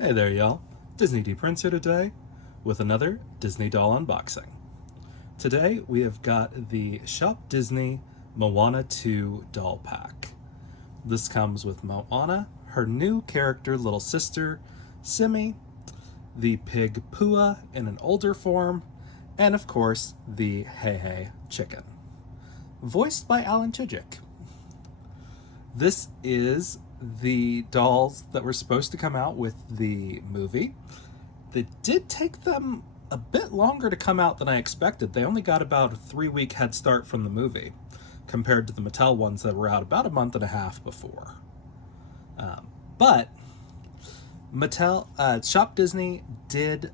Hey there, y'all. Disney D Prince here today with another Disney doll unboxing. Today we have got the Shop Disney Moana 2 doll pack. This comes with Moana, her new character little sister, Simi, the pig Pua in an older form, and of course the Hey Hey chicken, voiced by Alan Tudyk. This is the dolls that were supposed to come out with the movie. It did take them a bit longer to come out than I expected. They only got about a 3-week head start from the movie compared to the Mattel ones that were out about a month and a half before. But Shop Disney did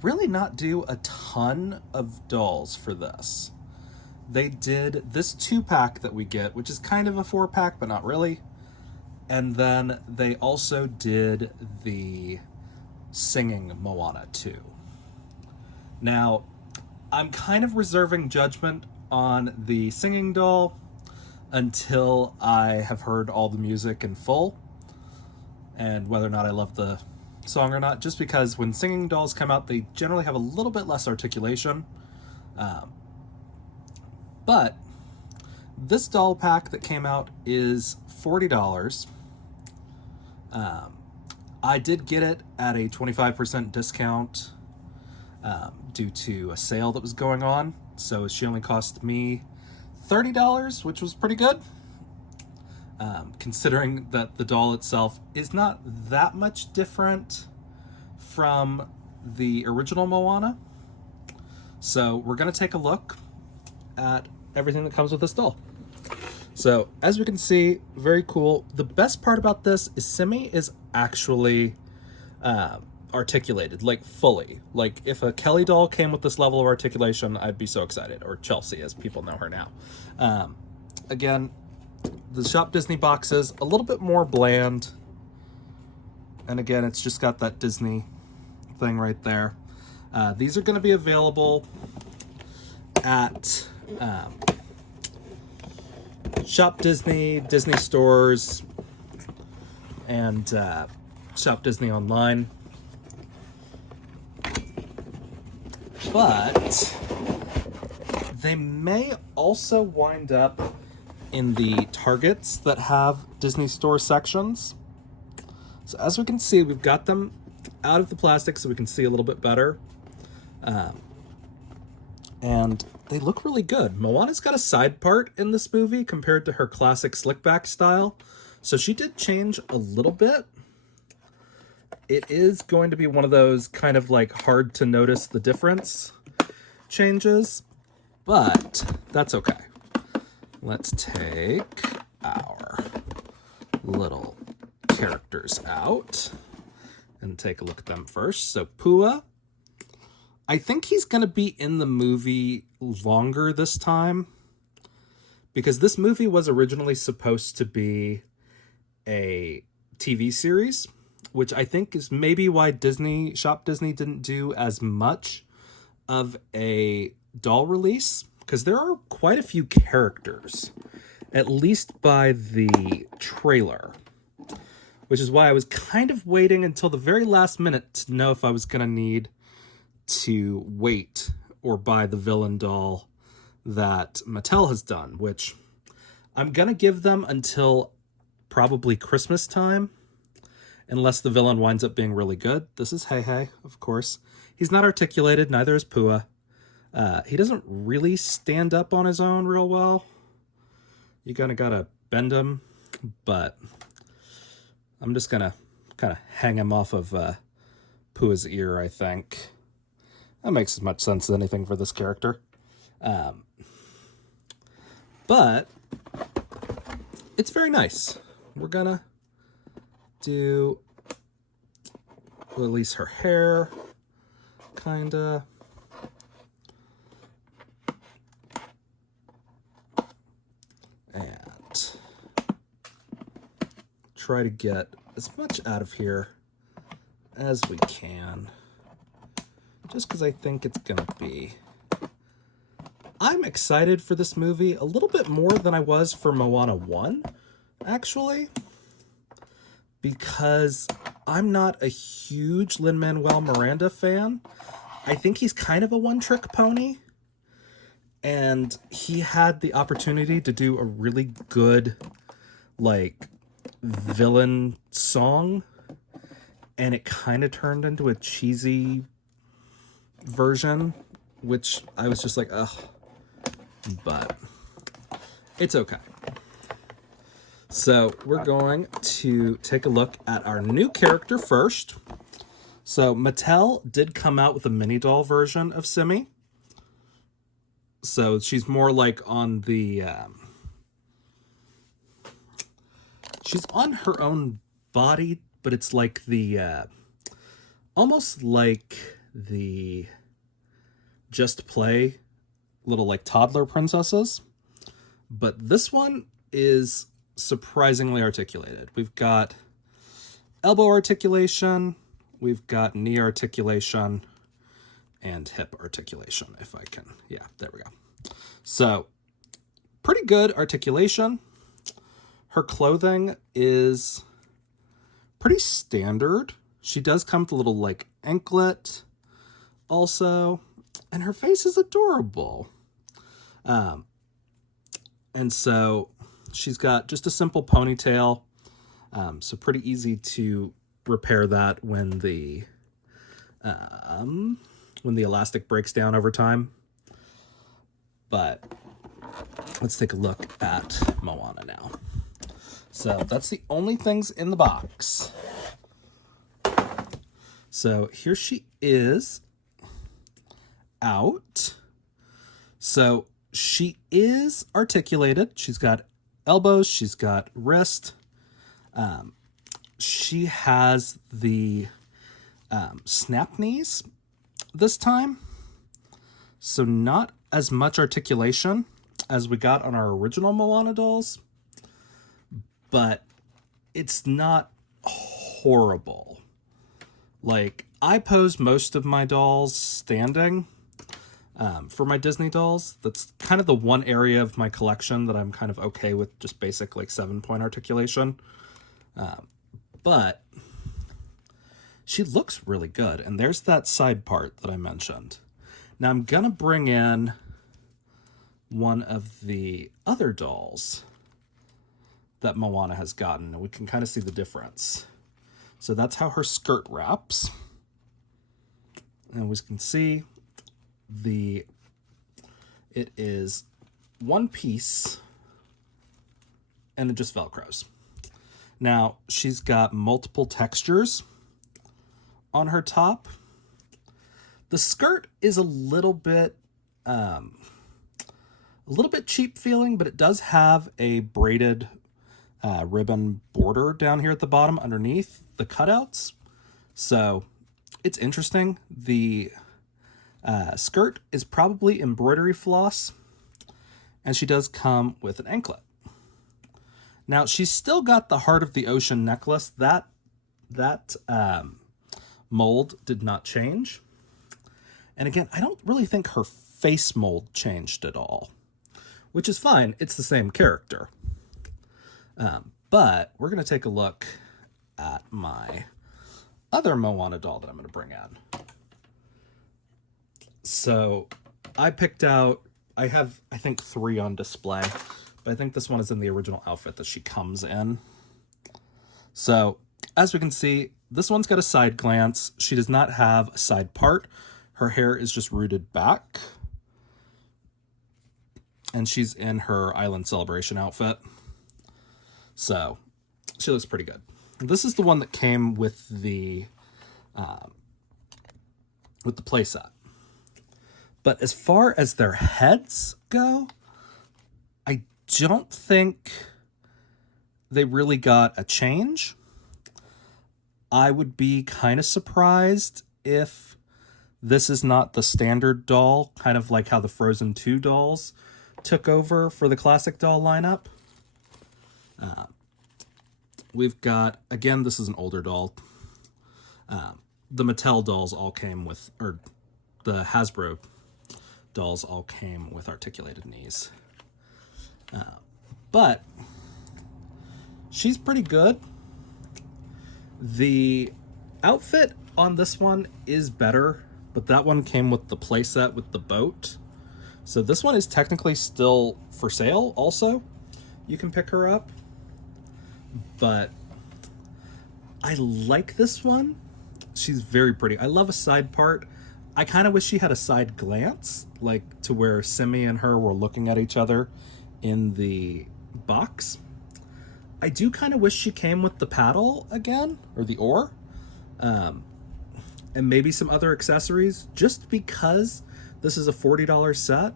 really not do a ton of dolls for this. They did this 2-pack that we get, which is kind of a 4-pack, but not really. And then they also did the singing Moana 2. Now, I'm kind of reserving judgment on the singing doll until I have heard all the music in full and whether or not I love the song or not, just because when singing dolls come out, they generally have a little bit less articulation. But this doll pack that came out is $40. I did get it at a 25% discount due to a sale that was going on. So she only cost me $30, which was pretty good. Considering that the doll itself is not that much different from the original Moana. So we're going to take a look at everything that comes with this doll. So as we can see, very cool. The best part about this is Simi is actually articulated, like fully. Like if a Kelly doll came with this level of articulation, I'd be so excited, or Chelsea as people know her now. Again, the Shop Disney boxes, a little bit more bland. And again, it's just got that Disney thing right there. These are going to be available at Shop Disney, Disney stores, and Shop Disney online. But they may also wind up in the Targets that have Disney store sections. So as we can see, we've got them out of the plastic so we can see a little bit better. And they look really good. Moana's got a side part in this movie compared to her classic slick back style. So she did change a little bit. It is going to be one of those kind of like hard to notice the difference changes, but that's okay. Let's take our little characters out and take a look at them first. So Pua, I think he's going to be in the movie longer this time because this movie was originally supposed to be a TV series, which I think is maybe why Shop Disney didn't do as much of a doll release, because there are quite a few characters, at least by the trailer, which is why I was kind of waiting until the very last minute to know if I was going to need to wait or buy the villain doll that Mattel has done, which I'm going to give them until probably Christmas time, unless the villain winds up being really good. This is Hey Hey, of course. He's not articulated, neither is Pua. He doesn't really stand up on his own real well. You kind of gotta bend him, but I'm just gonna kind of hang him off of Pua's ear, I think. That makes as much sense as anything for this character. But it's very nice. We're gonna do release her hair, kinda. And try to get as much out of here as we can. Just because I think it's gonna be... I'm excited for this movie a little bit more than I was for Moana 1, actually. Because I'm not a huge Lin-Manuel Miranda fan. I think he's kind of a one-trick pony. And he had the opportunity to do a really good, like, villain song. And it kind of turned into a cheesy version, which I was just like, ugh. But it's okay. So we're going to take a look at our new character first. So Mattel did come out with a mini doll version of Simi. So she's more like on the... she's on her own body, but it's like the... almost like the Just Play little like toddler princesses. But this one is surprisingly articulated. We've got elbow articulation, we've got knee articulation, and hip articulation, if I can. Yeah, there we go. So, pretty good articulation. Her clothing is pretty standard. She does come with a little, like, anklet also, and her face is adorable. And so she's got just a simple ponytail, so pretty easy to repair that when the elastic breaks down over time. But let's take a look at Moana now. So that's the only things in the box. So here she is out. So she is articulated. She's got elbows. She's got wrist. She has the snap knees this time. So not as much articulation as we got on our original Moana dolls. But it's not horrible. Like, I pose most of my dolls standing. For my Disney dolls, that's kind of the one area of my collection that I'm kind of okay with just basic like 7-point articulation. But she looks really good. And there's that side part that I mentioned. Now I'm going to bring in one of the other dolls that Moana has gotten, and we can kind of see the difference. So that's how her skirt wraps. And we can see it is one piece and it just velcros. Now she's got multiple textures on her top. The skirt is a little bit cheap feeling, but it does have a braided ribbon border down here at the bottom underneath the cutouts. So it's interesting. The skirt is probably embroidery floss, and she does come with an anklet. Now she's still got the Heart of the Ocean necklace. That mold did not change. And again, I don't really think her face mold changed at all, which is fine. It's the same character. But we're going to take a look at my other Moana doll that I'm going to bring in. So I picked out, I have, I think 3 on display, but I think this one is in the original outfit that she comes in. So as we can see, this one's got a side glance. She does not have a side part. Her hair is just rooted back. And she's in her Island Celebration outfit. So she looks pretty good. This is the one that came with the playset. But as far as their heads go, I don't think they really got a change. I would be kind of surprised if this is not the standard doll, kind of like how the Frozen 2 dolls took over for the classic doll lineup. We've got, again, this is an older doll. The Mattel dolls all came with, or the Hasbro dolls all came with articulated knees. But she's pretty good. The outfit on this one is better, but that one came with the playset with the boat. So this one is technically still for sale also. You can pick her up. But I like this one. She's very pretty. I love a side part. I kind of wish she had a side glance, like to where Simi and her were looking at each other in the box. I do kind of wish she came with the paddle again, or the oar, and maybe some other accessories, just because this is a $40 set.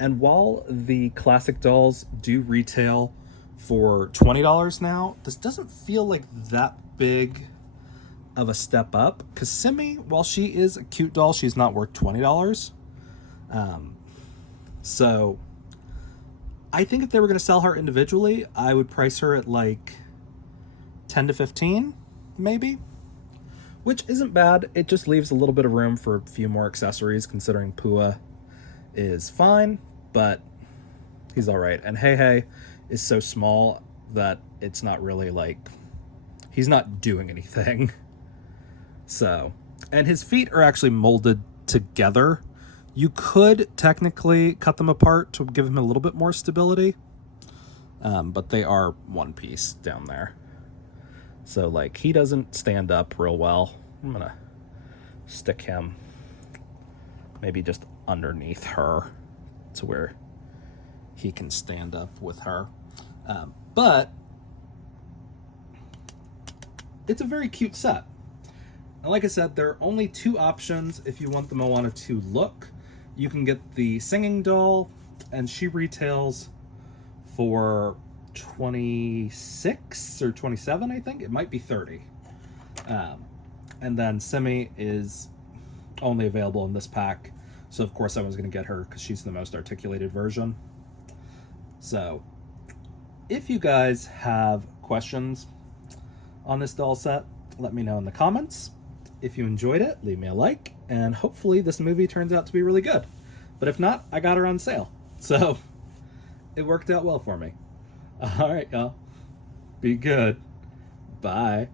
And while the classic dolls do retail for $20 now, this doesn't feel like that big of a step up, because Simi, while she is a cute doll, she's not worth $20. So I think if they were going to sell her individually, I would price her at like 10 to 15, maybe, which isn't bad. It just leaves a little bit of room for a few more accessories, considering Pua is fine, but he's all right. And Hey Hey is so small that it's not really like, he's not doing anything. So, and his feet are actually molded together. You could technically cut them apart to give him a little bit more stability, but they are one piece down there. So like, he doesn't stand up real well. I'm gonna stick him maybe just underneath her to where he can stand up with her. But it's a very cute set. And like I said, there are only two options if you want the Moana 2 look. You can get the singing doll, and she retails for $26 or $27, I think. It might be $30. And then Simi is only available in this pack. So of course I was going to get her because she's the most articulated version. So if you guys have questions on this doll set, let me know in the comments. If you enjoyed it, leave me a like, and hopefully this movie turns out to be really good. But if not, I got her on sale, so it worked out well for me. All right, y'all. Be good. Bye.